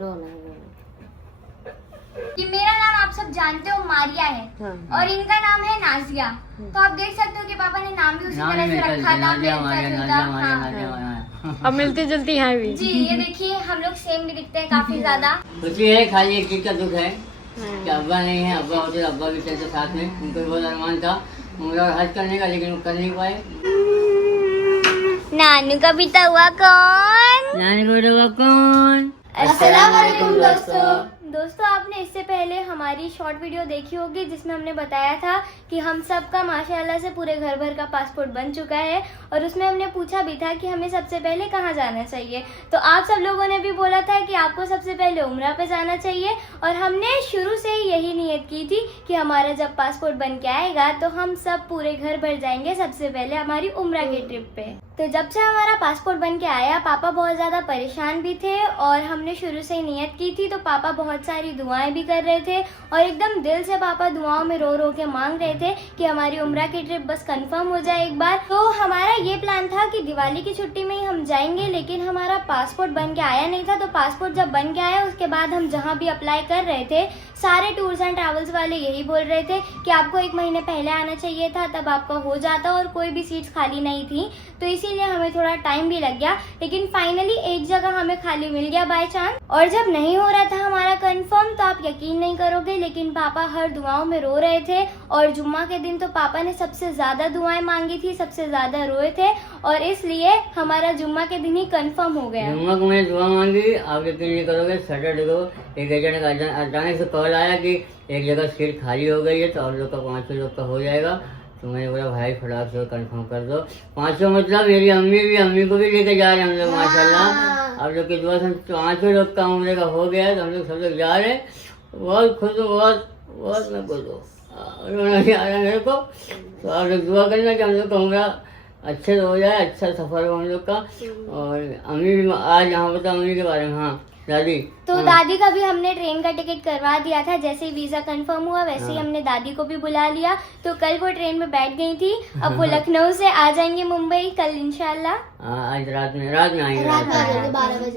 कि मेरा नाम आप सब जानते हो मारिया है और इनका नाम है नाजिया। तो आप देख सकते हो कि पापा ने नाम भी उसी तरह से रखा था, अब मिलती जुलती हैं भी। जी ये देखिए हम लोग सेम भी दिखते हैं काफी ज्यादा। खुशी है, खाली एक चीज का दुख है कि अब्बा नहीं है। अब्बा होते अब्बा भी चलते साथ में, उनको बहुत अरमान था उम्र और हज करने का, लेकिन वो कर नहीं पाए। नानू का बेटा हुआ कौन? नानी को हुआ कौन? अस्सलाम वालेकुम दोस्तों आपने इससे पहले हमारी शॉर्ट वीडियो देखी होगी जिसमें हमने बताया था कि हम सब का माशाल्लाह से पूरे घर भर का पासपोर्ट बन चुका है और उसमें हमने पूछा भी था कि हमें सबसे पहले कहाँ जाना चाहिए। तो आप सब लोगों ने भी बोला था कि आपको सबसे पहले उम्रा पे जाना चाहिए और हमने शुरू से ही यही नियत की थी कि हमारा जब पासपोर्ट बन के आएगा तो हम सब पूरे घर भर जाएंगे सबसे पहले हमारी उम्रा के ट्रिप पे। तो जब से हमारा पासपोर्ट बन के आया पापा बहुत ज़्यादा परेशान भी थे और हमने शुरू से ही नियत की थी, तो पापा बहुत सारी दुआएं भी कर रहे थे और एकदम दिल से पापा दुआओं में रो रो के मांग रहे थे कि हमारी उम्रा की ट्रिप बस कंफर्म हो जाए एक बार। तो हमारा ये प्लान था कि दिवाली की छुट्टी में ही हम जाएंगे, लेकिन हमारा पासपोर्ट बन के आया नहीं था। तो पासपोर्ट जब बन के आया उसके बाद हम जहाँ भी अप्लाई कर रहे थे सारे टूर्स एंड ट्रैवल्स वाले यही बोल रहे थे कि आपको 1 महीने पहले आना चाहिए था, तब आपका हो जाता, और कोई भी सीट्स खाली नहीं थी। तो इसीलिए हमें थोड़ा टाइम भी लग गया, लेकिन फाइनली एक जगह हमें खाली मिल गया बाय चांस। और जब नहीं हो रहा था हमारा कंफर्म तो आप यकीन नहीं करोगे लेकिन पापा हर दुआओं में रो रहे थे और जुम्मा के दिन तो पापा ने सबसे ज्यादा दुआएं मांगी थी, सबसे ज्यादा रोए थे और इसलिए हमारा जुम्मा के दिन ही कंफर्म हो गया। जुम्मा को मैंने दुआ मांगी, आप यकीन नहीं करोगे सैटरडे को एक एजेंट का अचानक से कॉल आया कि एक जगह सीट खाली हो गई है तो आप लोग का 500 लोग का हो जाएगा। तो मैंने बोला भाई फटाक से कंफर्म कर दो। 500 मतलब मेरी अम्मी को भी लेके जा रहे हैं हम लोग माशाल्लाह। आप लोग की दुआ से 500 लोग का उम्र का हो गया है तो हम लोग सब लोग जा रहे हैं। बहुत खुश हूँ, बहुत मैं खुश हूँ, रोना नहीं आ रहा मेरे को। तो आप लोग दुआ करना कि हम लोग का उम्र अच्छे से हो जाए, अच्छा सफर हो हम लोग का। और अम्मी भी आज यहाँ बता अम्मी के बारे में। हाँ दादी, तो दादी का भी हमने ट्रेन का टिकट करवा दिया था, जैसे ही वीजा कंफर्म हुआ वैसे ही हमने दादी को भी बुला लिया। तो कल वो ट्रेन में बैठ गई थी, अब वो लखनऊ से आ जाएंगी मुंबई कल इंशाल्लाह। आज रात में आएंगे,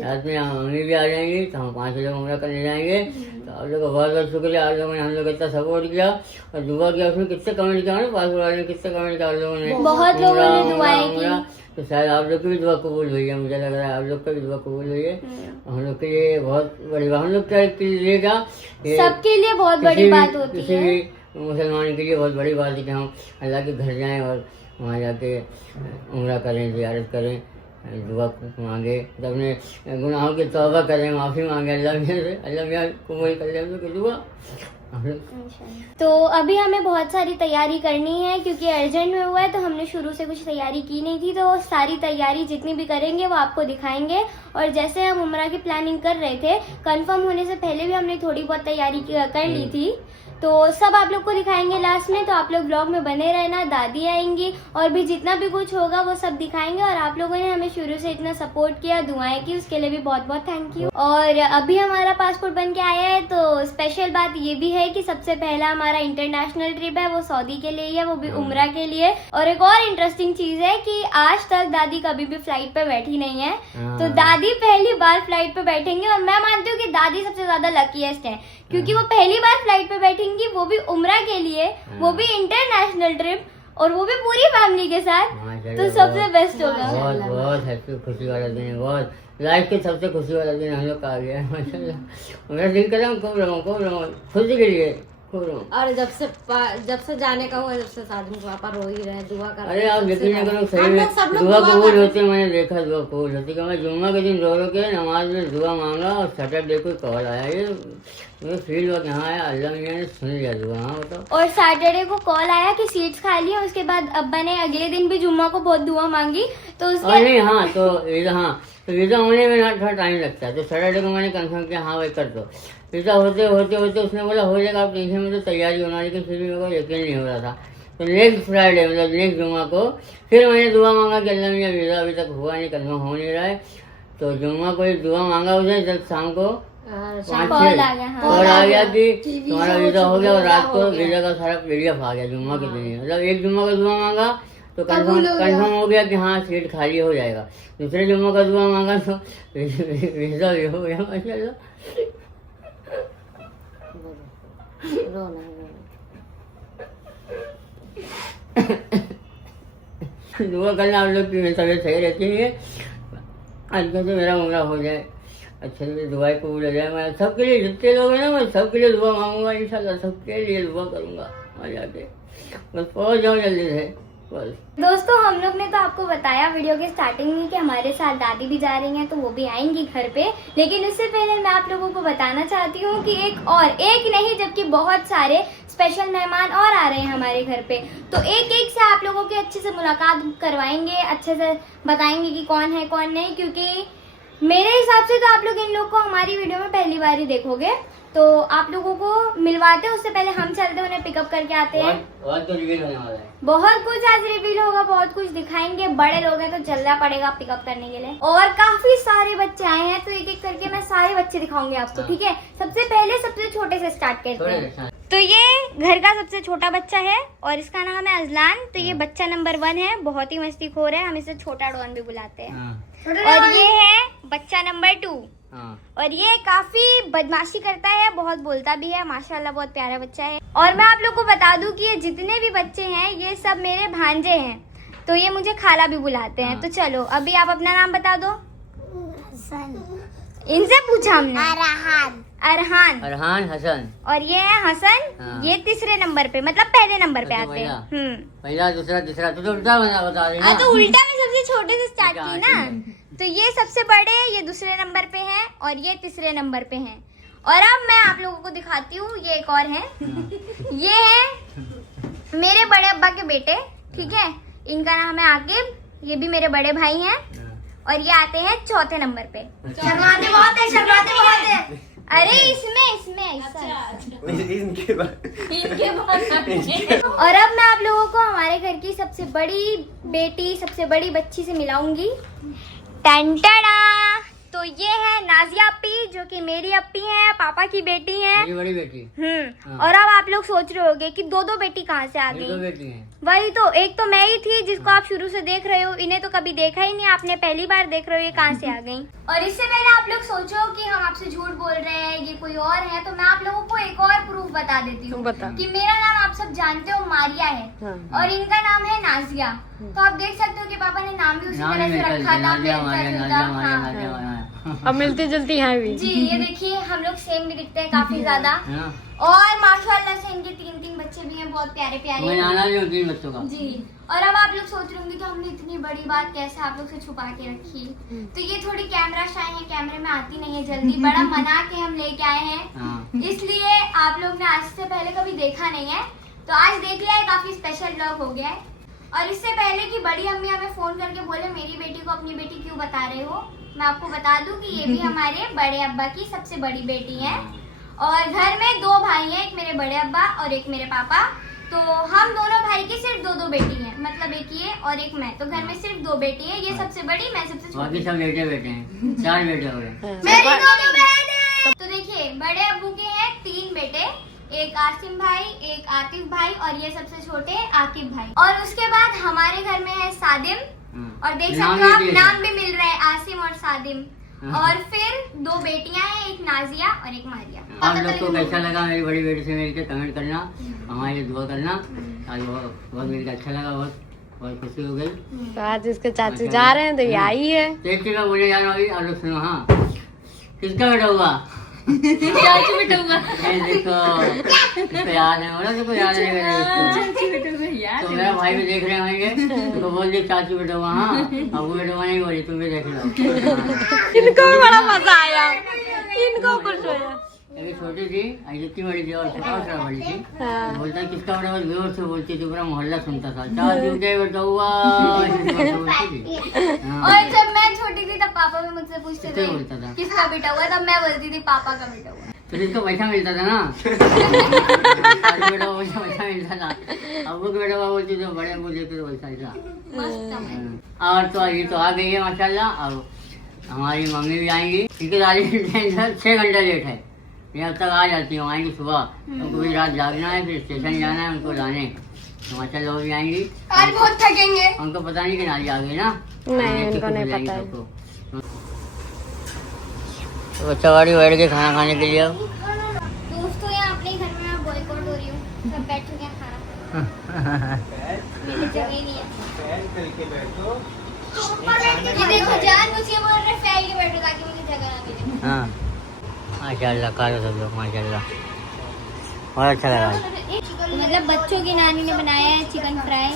रात में मम्मी भी आ जाएंगी तो हम 5 लोग उम्र करने जाएंगे। तो आप लोग का बहुत बहुत शुक्रिया, आप लोगों ने हम लोग इतना सपोर्ट किया और दुआ किया। उसमें कितने कमेंट किया ना पासपोर्ट वाले ने, कितने कमेंट किया आप लोगों ने, बहुत लोगों ने दुआएं की। तो शायद आप लोग की भी दुआ कबूल हुई है, मुझे लग रहा है आप लोग का भी दुआ कबूल हुई है। हम लोग के लिए बहुत बड़ी बात, हम लोग क्या लीजिएगा सबके लिए बहुत बड़ी बात होती है, किसी भी मुसलमान के लिए बहुत बड़ी बात है कि हम अल्लाह के घर जाएं और वहाँ जाके उम्रा करें, ज़ियारत करें, दुआ मांगे, अपने गुनाहों की तौबा करें, माफ़ी मांगे अल्लाह से, अल्लाह मियाँ कबूल कर ले हम लोग की दुआ। तो अभी हमें बहुत सारी तैयारी करनी है क्योंकि अर्जेंट में हुआ है, तो हमने शुरू से कुछ तैयारी की नहीं थी। तो सारी तैयारी जितनी भी करेंगे वो आपको दिखाएंगे। और जैसे हम उम्रा की प्लानिंग कर रहे थे, कंफर्म होने से पहले भी हमने थोड़ी बहुत तैयारी कर ली थी, तो सब आप लोग को दिखाएंगे लास्ट में। तो आप लोग ब्लॉग में बने रहना, दादी आएंगी और भी जितना भी कुछ होगा वो सब दिखाएंगे। और आप लोगों ने हमें शुरू से इतना सपोर्ट किया, दुआएं की, उसके लिए भी बहुत बहुत थैंक यू। और अभी हमारा पासपोर्ट बन के आया है, तो स्पेशल बात ये भी है कि सबसे पहला हमारा इंटरनेशनल ट्रिप है, वो सऊदी के लिए है, वो भी उम्रा के लिए। और एक और इंटरेस्टिंग चीज है कि आज तक दादी कभी भी फ्लाइट पे बैठी नहीं है, तो दादी पहली बार फ्लाइट पे बैठेंगी। और मैं मानती हूँ कि दादी सबसे ज्यादा लकीएस्ट है क्योंकि वो पहली बार फ्लाइट पे बैठेंगी, वो भी उम्रा के लिए, वो भी इंटरनेशनल ट्रिप, और वो भी पूरी फैमिली के साथ। तो सबसे बेस्ट होगा। बहुत बहुत हैप्पी, खुशी वाला दिन है, बहुत लाइफ के सबसे खुशी वाला दिन हम लोग का आ गया है माशाल्लाह। मेरा दिल कर रहा हूँ खूब रहूँ खुशी के लिए खूब रहूँ। और जब से जाने का हुआ, जब से शादी में पापा रो ही रहे, दुआ कर। अरे आप यकीन नहीं करो, सही में दुआ कबूल होती है। मैंने देखा दुआ कबूल होती है। मैं जुम्मा के दिन रो के नमाज में दुआ मांगा और सैटरडे को कॉल आया, ये मुझे फील हुआ कि हाँ यार अल्लाह मियां ने सुन लिया दुआ। हाँ बताओ। और सैटरडे को कॉल आया कि सीट्स खाली है, उसके बाद अब्बा ने अगले दिन भी जुम्मा को बहुत दुआ मांगी, तो उसके नहीं हाँ तो वीज़ा होने में ना थोड़ा टाइम लगता है। तो सैटरडे को मैंने कंफर्म किया हाँ भाई कर दो। वीज़ा होते उसने बोला हो जाएगा, आप टेंशन में तो तैयारी होना, लेकिन फिर भी मेरे को यकीन नहीं हो रहा था। तो नेक्स्ट फ्राइडे मतलब नेक्स्ट जुम्मा को फिर मैंने दुआ मांगा कि अल्लाह मियां वीज़ा अभी तक हुआ नहीं, कंफर्म हो नहीं रहा है। तो जुम्मा को एक दुआ मांगा उसे, जब शाम को 5-6 कॉल आ गया कि तुम्हारा वीज़ा हो गया, और रात को वीज़ा का सारा PDF आ गया जुम्मा के दिन। मतलब एक जुम्मा का दुआ मांगा, तो कबूल हो गया। कंफर्म हो गया कि हाँ सीट खाली हो जाएगा। दूसरे जुम्मे का दुआ मांगा तो वीजा भी हो गया माशाल्लाह। रो नहीं दुआ करना आप लोग की मेरी तबीयत सही रहती नहीं है, आजकल से मेरा उम्र हो जाए, अच्छे से दुआएं कबूल हो जाए। मैं सबके लिए जितने लोग हैं ना, मैं सबके लिए दुआ मांगूंगा इंशाल्लाह, सबके लिए दुआ करूंगा आ जाके, बस पहुंच जाऊँ जल्दी से बस। दोस्तों हम लोग ने तो आपको बताया वीडियो के स्टार्टिंग में कि हमारे साथ दादी भी जा रही हैं, तो वो भी आएंगी घर पे। लेकिन उससे पहले मैं आप लोगों को बताना चाहती हूँ कि एक नहीं जबकि बहुत सारे स्पेशल मेहमान और आ रहे हैं हमारे घर पे। तो एक एक से आप लोगों की अच्छे से मुलाकात करवाएंगे, अच्छे से बताएंगे कि कौन है कौन नहीं, क्योंकि मेरे हिसाब से तो आप लोग इन लोग को हमारी वीडियो में पहली बार ही देखोगे। तो आप लोगों को मिलवाते हैं, उससे पहले हम चलते हैं, उन्हें पिकअप करके आते हैं। बहुत तो रिवील होने वाला है, बहुत कुछ आज रिवील होगा, बहुत कुछ दिखाएंगे। बड़े लोग हैं तो चलना पड़ेगा पिकअप करने के लिए। और काफी सारे बच्चे आए हैं, तो एक एक करके मैं सारे बच्चे दिखाऊंगी आपको, ठीक है। सबसे पहले सबसे छोटे से स्टार्ट करते हैं। तो ये घर का सबसे छोटा बच्चा है और इसका नाम है अजलान। तो ये बच्चा नंबर 1 है, बहुत ही मस्तीखोर है, हम इसे छोटा डॉन भी बुलाते हैं। और ये है बच्चा नंबर 2 और ये काफी बदमाशी करता है, बहुत बोलता भी है, माशाल्लाह बहुत प्यारा बच्चा है। और मैं आप लोग को बता दूं कि ये जितने भी बच्चे हैं ये सब मेरे भांजे हैं, तो ये मुझे खाला भी बुलाते हैं। तो चलो अभी आप अपना नाम बता दो। इनसे पूछा हमने। अरहान हसन। और ये है हसन, ये तीसरे नंबर पे, मतलब पहले नंबर पे आते हैं। पहला दूसरा तीसरा, तो उल्टा बता रही तो उल्टा में सबसे छोटे से स्टार्ट की ना। तो ये सबसे बड़े, ये दूसरे नंबर पे हैं और ये तीसरे नंबर पे हैं। और अब मैं आप लोगों को दिखाती हूँ, ये एक और है। ये है मेरे बड़े अब्बा के बेटे, ठीक है। इनका नाम है आकिब, ये भी मेरे बड़े भाई हैं। और ये आते हैं चौथे नंबर पे। शर्माते बहुत है। अरे इसमें इनके बाद और अब मैं आप लोगों को हमारे घर की सबसे बड़ी बेटी, सबसे बड़ी बच्ची से मिलाऊंगी। टंटड़ा। तो ये है नाजिया अपी, जो कि मेरी अपी है, पापा की बेटी है, मेरी बड़ी बेटी। और अब आप लोग सोच रहे होंगे कि दो बेटी कहाँ से आ गई। 2 बेटी हैं। वही तो, एक तो मैं ही थी जिसको आप शुरू से देख रहे हो, इन्हें तो कभी देखा ही नहीं, आपने पहली बार देख रहे हो, ये कहाँ से आ गई। और इससे पहले आप लोग सोचो कि हम आपसे झूठ बोल रहे हैं, ये कोई और है, तो मैं आप लोगों को एक और प्रूफ बता देती हूँ कि मेरा नाम आप सब जानते हो मारिया है और इनका नाम है नाजिया। तो आप देख सकते हो कि पापा ने नाम भी उसी तरह से रखा था। अब मिलती जुलती हैं भी जी, ये देखिए हम लोग सेम भी दिखते हैं काफी ज्यादा। और माशाल्लाह से इनके 3 बच्चे भी हैं, बहुत प्यारे प्यारे। नाना भी 3 बच्चों का। जी। और अब आप लोग सोच रहे होंगे कि हमने इतनी बड़ी बात कैसे आप लोग से छुपा के रखी। तो ये थोड़ी कैमरा शाय है, कैमरे में आती नहीं है जल्दी, बड़ा मना के हम लेके आए हैं, इसलिए आप लोग ने आज से पहले कभी देखा नहीं है, तो आज देख लिया है। काफी स्पेशल ब्लॉग हो गया है। और इससे पहले कि बड़ी अम्मी हमें फोन करके बोले मेरी बेटी को अपनी बेटी क्यों बता रहे हो, मैं आपको बता दूं कि ये भी हमारे बड़े अब्बा की सबसे बड़ी बेटी है। और घर में 2 भाई हैं, एक मेरे बड़े अब्बा और एक मेरे पापा। तो हम दोनों भाई की सिर्फ 2 बेटी हैं, मतलब एक ये और एक मैं। तो घर में सिर्फ 2 बेटी है, ये सबसे बड़ी, मैं सबसे छोटी। बाकी सब बेटे हैं, 4 बेटे हो गए। मेरी 2 बहनें। तो देखिए बड़े अब्बू के हैं 3 बेटे, एक आसिम भाई, एक आतिफ भाई और ये सबसे छोटे आकिब भाई। और उसके बाद हमारे घर में है सादिम, और देख सकते हो आप नाम भी मिल रहे हैं, आसिम और सादिम। और फिर 2 बेटियां हैं, एक नाजिया और एक मारिया। आप लोग को कैसा लगा मेरी बड़ी बेटी से मिलकर कमेंट करना, हमारे लिए दुआ करना। आज बहुत मिलकर अच्छा लगा, बहुत खुशी हो गई। तो आज इसके चाचू जा रहे हैं तो ये आई है। देखते का बोले यार अभी आप लोग सुनो। हाँ, किसका बेटा हुआ? चाचू बेटा हुआ। देखो इसको याद है, बोला तो याद है। तो मेरा भाई भी देख रहे होंगे, तो बोल दिए चाचू बेटा हुआ। हाँ, अब वो बेटा हुआ नहीं बोली, तुम भी देख लो। इनको भी बड़ा मजा आया, इनको खुश होया। अभी छोटी थी, जितनी बड़ी थी और छोटा बड़ी थी, बोलता है किसका बेटा, बस जोर से बोलती थी, पूरा मोहल्ला सुनता था, चाचू के बेटा हुआ। और जब मैं छोटी थी तब पापा भी मुझसे पूछते थे बोलता था किसका बेटा हुआ, तब मैं बोलती थी पापा का बेटा हुआ। तो जिसको पैसा मिलता था ना, चाचू बेटा हुआ पैसा मिलता था, अब्बू के बेटा हुआ बोलती थी, बड़े अब्बू देते तो पैसा ऐसा। और तो ये तो आ गई है माशाल्लाह। अब हमारी मम्मी भी आएंगी, क्योंकि 6 घंटा लेट है, ये अब तक आ जाती हूँ, आएंगी सुबह। उनको भी रात जागना है, फिर स्टेशन जाना है उनको लाने। माचा लोग भी आएंगी। आज बहुत थकेंगे। उनको पता नहीं कि नाली आ गई ना। नहीं, उनको नहीं पता है। तो बच्चा वाड़ी बैठ के खाना खाने के लिए अब दोस्तों यहाँ अपने घर में मैं बॉयकॉट हो रही हूँ, सब बैठ चुके हैं खाना मेरी जगह ही नहीं है। ये देखो जान मुझे बोल रहे फैल के बैठो ताकि मुझे जगह ना मिले। हाँ माशाल्लाह कारो सब लोग माशाल्लाह बहुत अच्छा लगा। मतलब बच्चों की नानी ने बनाया है चिकन फ्राई,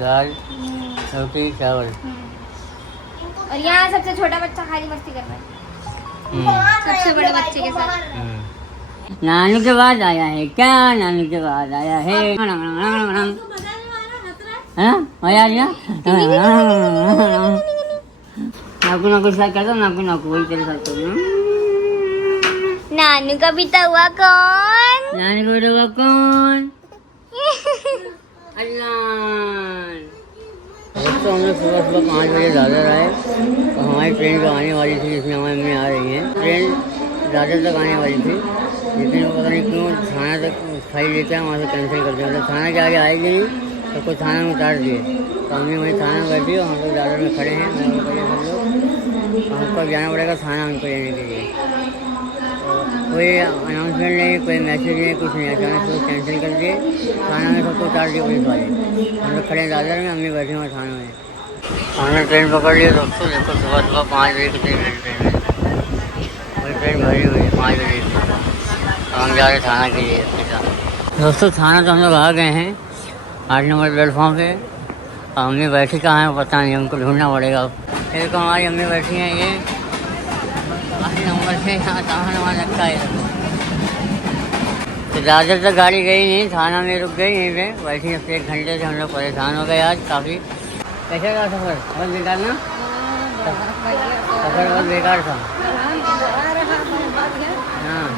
दाल रोटी चावल। और यहाँ सबसे छोटा बच्चा खाली मस्ती कर रहा है सबसे बड़े बच्चे के साथ। नानू के बाद आया है क्या? नानू के बाद आया है मजा आ गया। नाकू नाकू साथ करता नाकू नाकू वही तेरे साथ करूँ। नानू का पिता हुआ कौन? नानी को बेटा हुआ कौन? अल्लाह। दोस्तों हम लोग सुबह सुबह 5 बजे दादर आए तो हमारी ट्रेन जो आने वाली थी जिसमें हमारी मम्मी आ रही हैं, ट्रेन दादर तक आने वाली थी लेकिन वो पता नहीं क्यों थाना तक खाई लेते हैं, वहाँ से कैंसिल कर दिया। मतलब थाना के आगे आएगी नहीं तो कुछ थाना में उतार दिए तो हमने वहीं थाना कर दिया। हम लोग दादर में खड़े हैं, हम लोग हमको जाना पड़ेगा थाना उनको लेने के लिए। कोई अनाउंसमेंट नहीं, कोई मैसेज नहीं, कुछ नहीं, अचानक से कैंसिल कर दिए। थाना में सबको उतार दिए पुलिस वाले। हम लोग खड़े दादर में, अम्मी बैठे हुए थाना में। हमने ट्रेन पकड़ लिया दोस्तों। देखो सुबह सुबह 5 बजे की ट्रेन है, वही ट्रेन भरी हुई है 5 बजे की। हम जा रहे थाना के लिए। दोस्तों थाना तो हम लोग आ गए हैं 8 नंबर प्लेटफॉर्म पे। अम्मी बैठी कहाँ है पता नहीं, हमको ढूंढना पड़ेगा। फिर को हमारी अम्मी बैठी हैं ये 8 नंबर से, यहाँ थाना वहाँ लगता है। तो दादर तक गाड़ी गई नहीं, थाना में रुक गई यहीं पे बैठी। 1 घंटे से हम लोग परेशान हो गए आज काफ़ी। कैसा रहा सफ़र? बहुत बेकार ना? सफ़र बहुत बेकार था। हाँ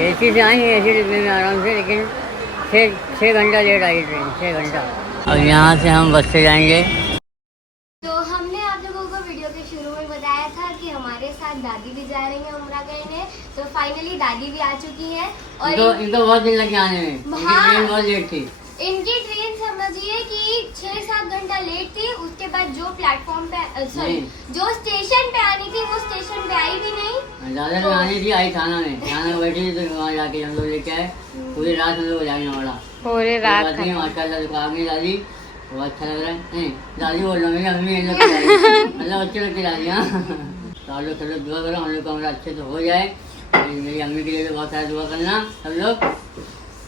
AC से आई है, AC डिब्बे में आराम से, लेकिन 6 घंटा लेट आई ट्रेन, 6 घंटा। अब यहाँ से हम बस से जाएंगे। तो हमने आप लोगों को वीडियो के शुरू में बताया था कि हमारे साथ दादी भी जा रही है उम्रा करने, तो फाइनली दादी भी आ चुकी है। और इनको बहुत दिन लगे आने में, ट्रेन बहुत लेट थी। इनकी ट्रेन समझिए कि 6-7 घंटा लेट थी। उसके बाद जो प्लेटफॉर्म पे जो स्टेशन पे आनी थी वो स्टेशन पे आई भी नहीं। दादर में आनी थी, आई थाना में बैठी थी तो वहाँ जाके हम लोग लेके आए। पूरी रात हम लोग जागना पड़ा। पूरी रात माशाल्लाह देखो आ गई दादी, बहुत अच्छा लग रहा है। दादी बोल रहा हूँ मेरी अम्मी मतलब अच्छे लगते दादी। हाँ तो आप लोग सब लोग दुआ करो हम लोग का उम्र अच्छे से हो जाए। मेरी अम्मी के लिए भी बहुत सारा दुआ करना सब लोग।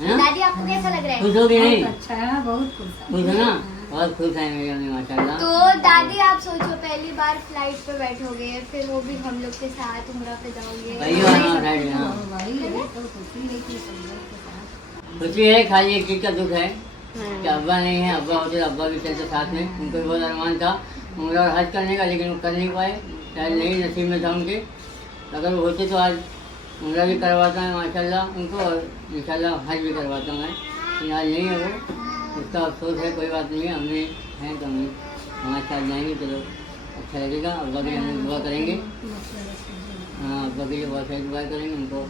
दादी आपको कैसा लग रहा है? खुश हो गई नहीं? अच्छा है, बहुत खुश खुश है ना? बहुत खुश है मेरी अम्मी माशाल्लाह। तो दादी आप सोचो पहली बार फ्लाइट पे बैठोगे, फिर वो भी हम लोग के साथ उम्रा पे जाओगे। खुशी है, खाली एक चीज का दुख है कि अब्बा नहीं है। अब्बा होते तो अब्बा भी चलते साथ में, उनको भी बहुत अरमान था उम्रा और हज करने का, लेकिन वो कर नहीं पाए, शायद नहीं नसीब में था उनके। अगर वो होते तो आज उम्रा भी करवाता है माशाल्लाह उनको, और इंशाल्लाह हज भी करवाता हूँ मैं। लेकिन आज नहीं है वो, उसका अफसोस है। कोई बात नहीं है, हमने हैं तो हम हमारे साथ जाएंगे, चलो अच्छा लगेगा। अब्बा के लिए हम दुआ करेंगे। हाँ अब्बा के लिए बहुत सारी दुआ करेंगे, उनको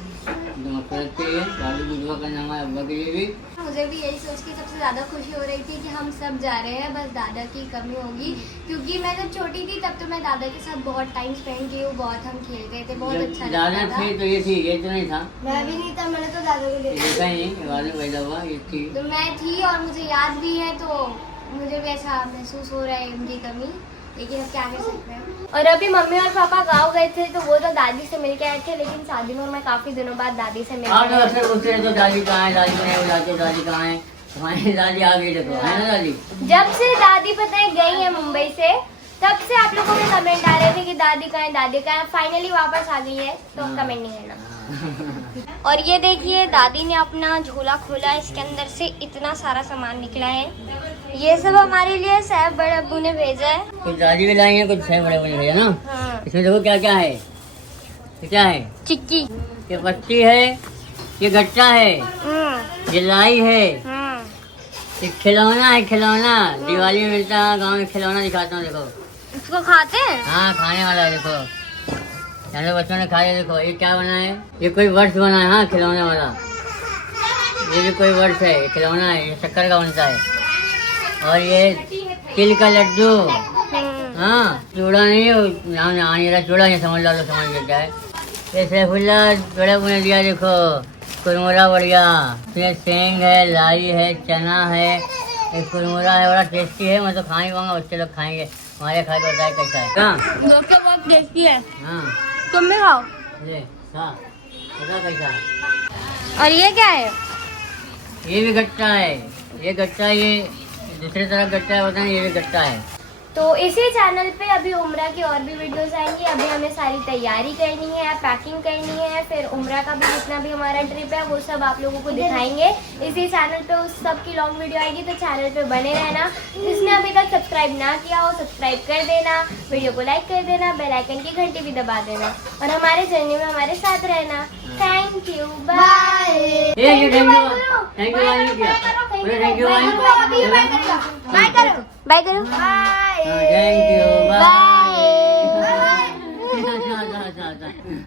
मफरत के लिए दादी की दुआ करना हमारे अब्बा के लिए भी। मुझे भी यही सोच के सबसे ज़्यादा खुशी हो रही थी कि हम सब जा रहे हैं, बस दादा की कमी होगी। क्योंकि मैं जब छोटी थी तब तो मैं दादा के साथ बहुत टाइम स्पेंड की हूँ, बहुत हम खेलते थे, बहुत अच्छा दादा लगता था। थे तो ये थी, ये तो नहीं था। मैं भी नहीं था, मैंने तो दादा को देखा ही नहीं, बाद में पैदा हुआ ये थी। तो मैं थी और मुझे याद भी है, तो मुझे भी ऐसा महसूस हो रहा है उनकी कमी, लेकिन अब क्या कर सकते हैं। और अभी मम्मी और पापा गांव गए थे तो वो तो दादी से मिल के आए थे, लेकिन शादी में मैं काफी दिनों बाद दादी से मिल आप तो ऐसे पूछते हैं तो दादी कहाँ है, दादी को नहीं बुलाते, दादी कहाँ है? हमारी दादी आ गई देखो, है ना दादी? जब से दादी पता है गई है मुंबई से, तब से आप लोगों के कमेंट आ रहे थे कि दादी कहाँ है, दादी कहाँ है। फाइनली वापस आ गई है, तो कमेंट नहीं करना। और ये देखिए दादी ने अपना झोला खोला, इसके अंदर से इतना सारा सामान निकला है। ये सब हमारे लिए साहब बड़े अब्बू ने भेजा है। कुछ दादी भी लाई है, कुछ है बड़े बड़े भैया ना। हाँ। इसमें देखो क्या क्या है, ये क्या है? चिक्की, ये पत्ती है, ये गट्टा है, ये लाई है, ये खिलौना है। खिलौना दिवाली में मिलता है गाँव में, खिलौना दिखाता हूँ देखो। इसको खाते हैं? हाँ खाने वाला है देखो, यहाँ लोग बच्चों ने खाया। देखो ये क्या बना है, ये कोई वर्ष बना है। हाँ खिलौने वाला, ये भी कोई वर्ष है, ये खिलौना है, ये शक्कर का बनता है। और ये तिल का लड्डू, हाँ चूड़ा नहीं है, नाम नहीं रहा, चूड़ा नहीं समझ लो, समझ लेता है। ये सैफुल्ला चूड़ा मुझे दिया, देखो कुरमुरा बढ़िया, इसमें सेंग है, लाई है, चना है, एक कुरमुरा है, बड़ा टेस्टी है। मैं तो खा ही पाऊंगा, बच्चे लोग खाएंगे, हमारे खा के बताए कैसा है। हाँ दोस्तों बहुत टेस्टी है, हाँ तुम भी खाओ। ले खा, बता कैसा है। और ये क्या है? ये भी गट्टा है, ये गट्टा, ये दूसरी तरफ गट्टा है, पता नहीं, ये भी गट्टा है। तो इसी चैनल पे अभी उम्रा की और भी वीडियोस आएंगी। अभी हमें सारी तैयारी करनी है, पैकिंग करनी है, फिर उम्रा का भी जितना भी हमारा ट्रिप है वो सब आप लोगों को दिखाएंगे। इसी चैनल पे उस सब की लॉन्ग वीडियो आएगी, तो चैनल पे बने रहना। जिसने अभी तक सब्सक्राइब ना किया हो सब्सक्राइब कर देना, वीडियो को लाइक कर देना, बेल आइकन की घंटी भी दबा देना और हमारे जर्नी में हमारे साथ रहना। Thank you, bye. Thank you नहीं किया, थैंक यू बाय करो, बाय करो, bye. Thank you, bye. Bye.